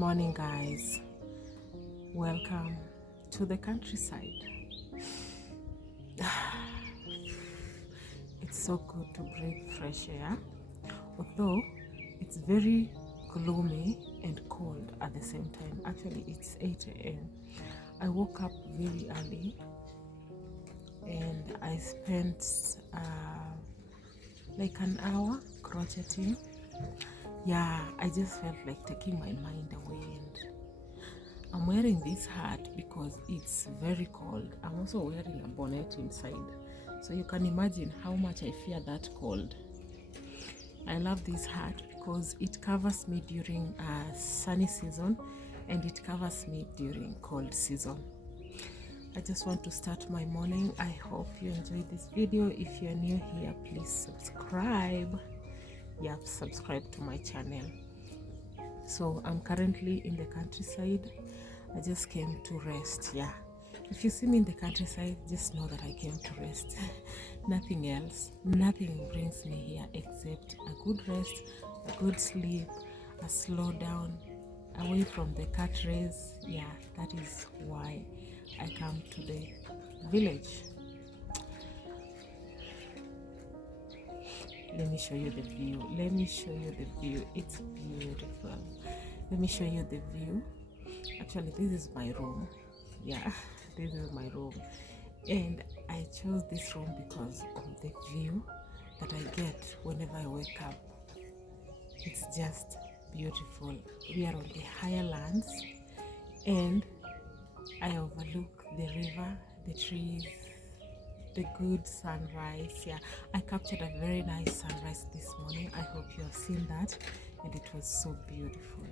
Morning, guys. Welcome to the countryside. It's so good to breathe fresh air, although it's very gloomy and cold at the same time. Actually, it's 8 a.m. I woke up very early and I spent like an hour crocheting. Yeah, I just felt like taking my mind away, and I'm wearing this hat because it's very cold. I'm also wearing a bonnet inside, so you can imagine how much I fear that cold. I love this hat because it covers me during a sunny season and it covers me during cold season. I just want to start my morning. I hope you enjoyed this video. If you're new here, please subscribe. Subscribe to my channel. So I'm currently in the countryside. I just came to rest. If you see me in the countryside, just know that I came to rest. Nothing else. Nothing brings me here except a good rest, a good sleep, a slow down, away from the cat race. That is why I come to the village. Let me show you the view. It's beautiful. Let me show you the view. Actually, this is my room. This is my room. And I chose this room because of the view that I get whenever I wake up. It's just beautiful. We are on the higher lands and I overlook the river, the trees, the good sunrise. I captured a very nice sunrise this morning. I hope you have seen that, and it was so beautiful.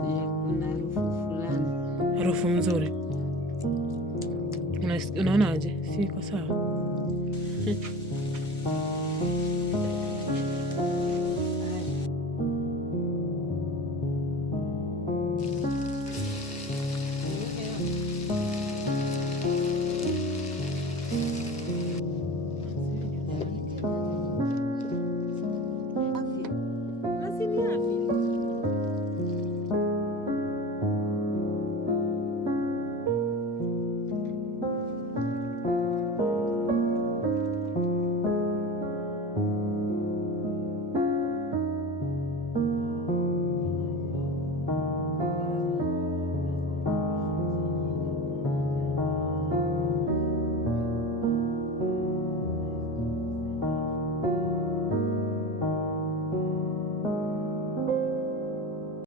kuna harufu fulani. Harufu mzuri. Unaonaje? Si iko sawa?